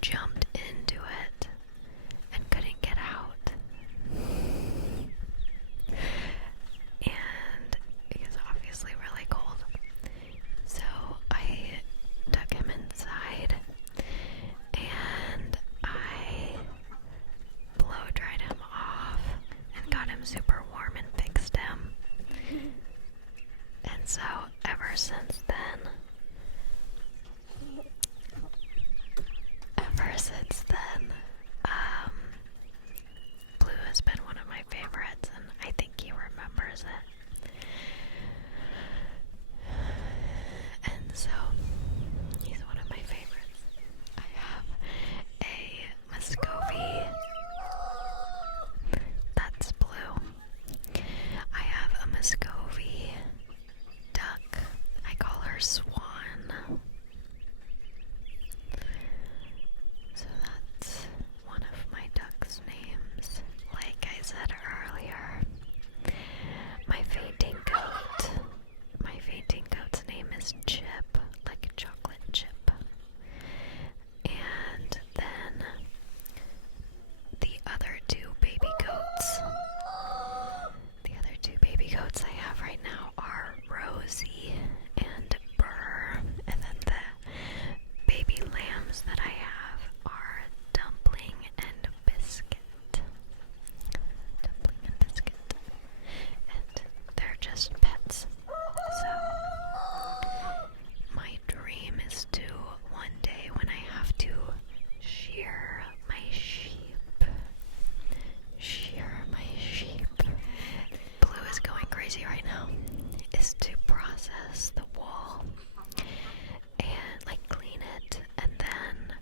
jumped into it and couldn't get out. And he was obviously really cold. So I took him inside and I blow dried him off and got him super warm and fixed him. And so ever since then, Blue has been one of my favorites, and I think he remembers it. And so, he's one of my favorites. I have a Muscovy that's blue. I have a Muscovy duck. I call her Swan. So that's one of my duck's names. Like I said earlier, my fainting goat's name is Chip, like a chocolate chip. And then the other two baby goats I have right now are Rosie and Burr, and then the baby lambs that I have are Dumpling and Biscuit. And they're just pets. So my dream is to one day, when I have to shear my sheep, Blue is going crazy right now, is to process the wool and like clean it and then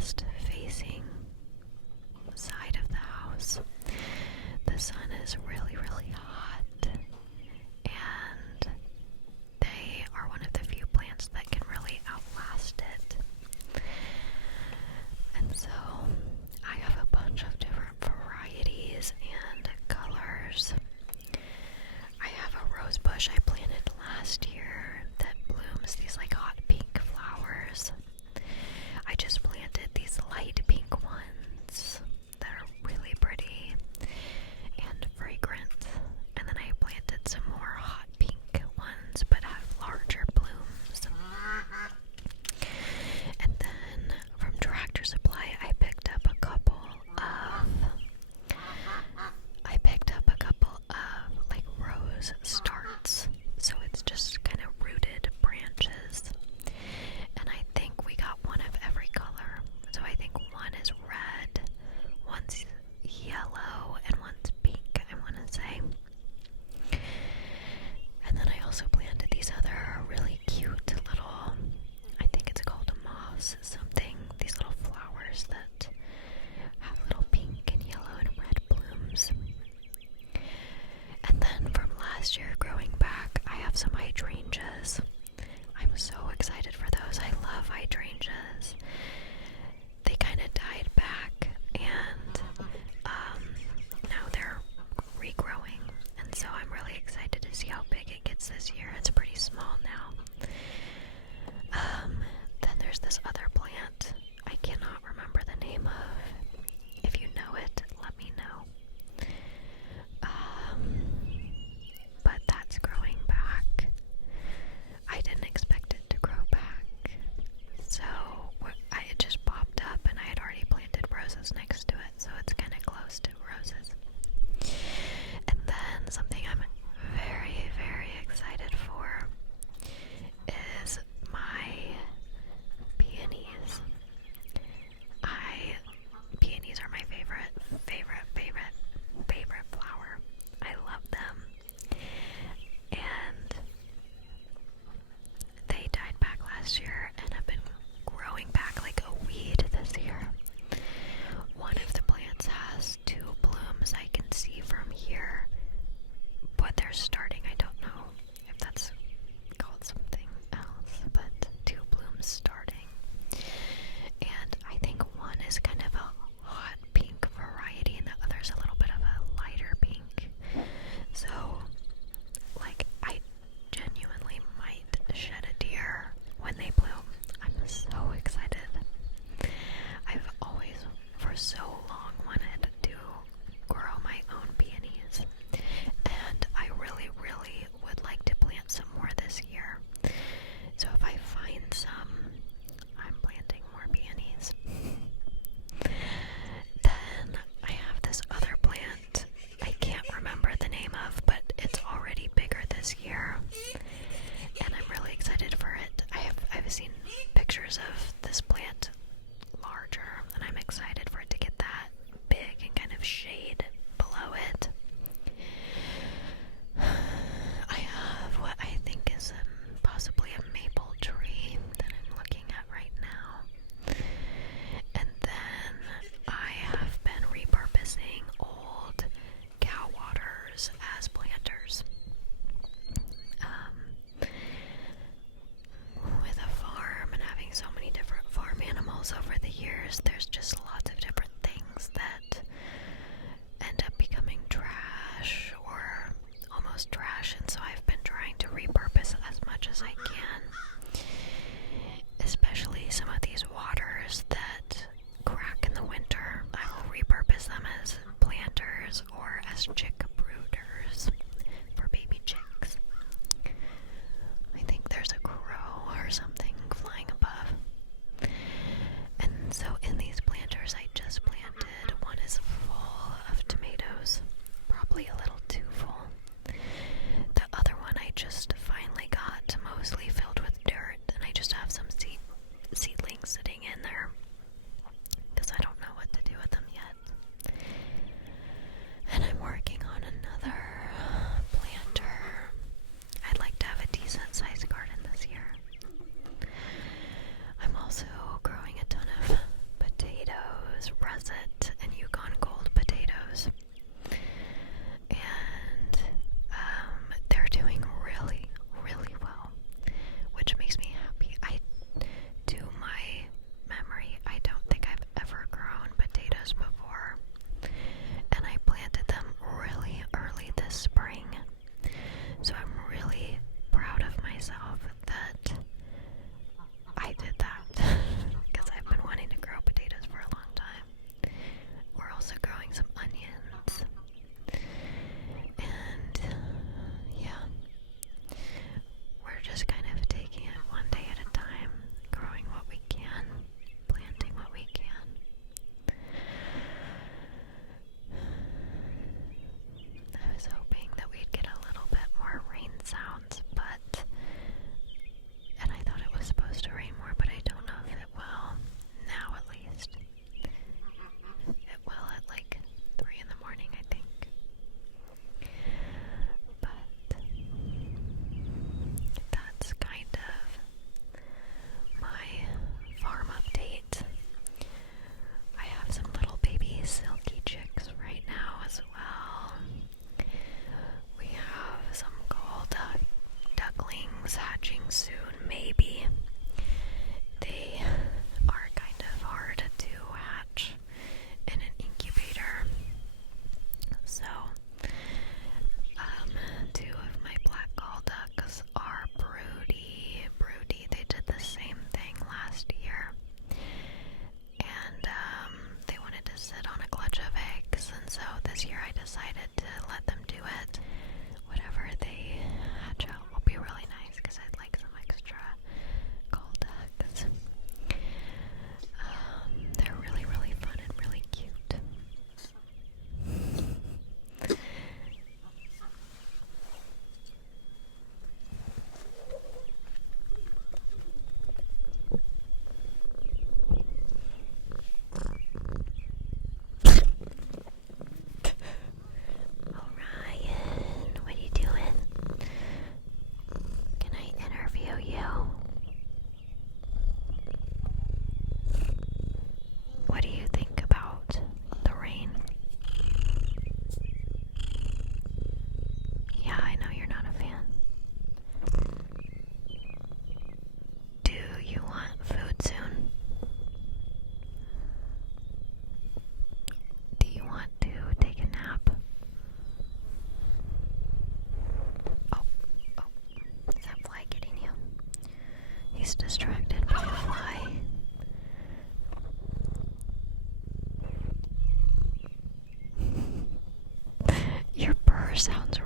west facing side of the house. The sun is really, really hot, and they are one of the few plants that can really outlast it. And so I have a bunch of different varieties and colors. I have a rose bush I planted last year that blooms these like hot pink flowers. I just planted these light pink ones that are really pretty and fragrant. And then I planted some more hot pink ones but have larger blooms. And then from Tractor Supply I picked up a couple of like rose starts. So it's just kind of rooted branches. And I think we got one of every color. So I think one is red, one's yellow, and one's pink, I want to say. And then I also planted these other really cute little, I think it's called a moss something, these little flowers that have little pink and yellow and red blooms. And then from last year growing back, I have some hydrangeas. I'm so excited for those. I love hydrangeas. They kind of died back, and now they're regrowing, and so I'm really excited to see how big it gets this year. It's pretty small now. Then there's this other plant I cannot remember the name of. If you know it, let me know. But that's growing back. I didn't expect it to grow back. So it just popped up, and I had already planted roses next to it, so it's kind of close to roses. And then something I'm very, very excited for is my peonies. Peonies are my favorite flower. I love them. And they died back last year and have been growing back like a weed this year. One of the plants has 2 blooms I can see from here, but they're starting. I don't know if that's called something else, but 2 blooms starting. And I think one is kind of a hot pink variety and the other's a little bit of a lighter pink. So, like, I genuinely might shed a tear when they bloom. I'm so excited. I've always, for so long, wanted to grow my own peonies, and I really, really would like to plant some more this year. So if I find some, I'm planting more peonies. Then I have this other plant I can't remember the name of, but it's already bigger this year, and I'm really excited for it. I've seen pictures of this plant larger, and I'm excited for it to get that big and kind of shade below it. I have what I think is possibly a maple tree that I'm looking at right now. And then I have been repurposing old cow waters as planters. With a farm and having so many different farm animals over the years, there's just lots of different sounds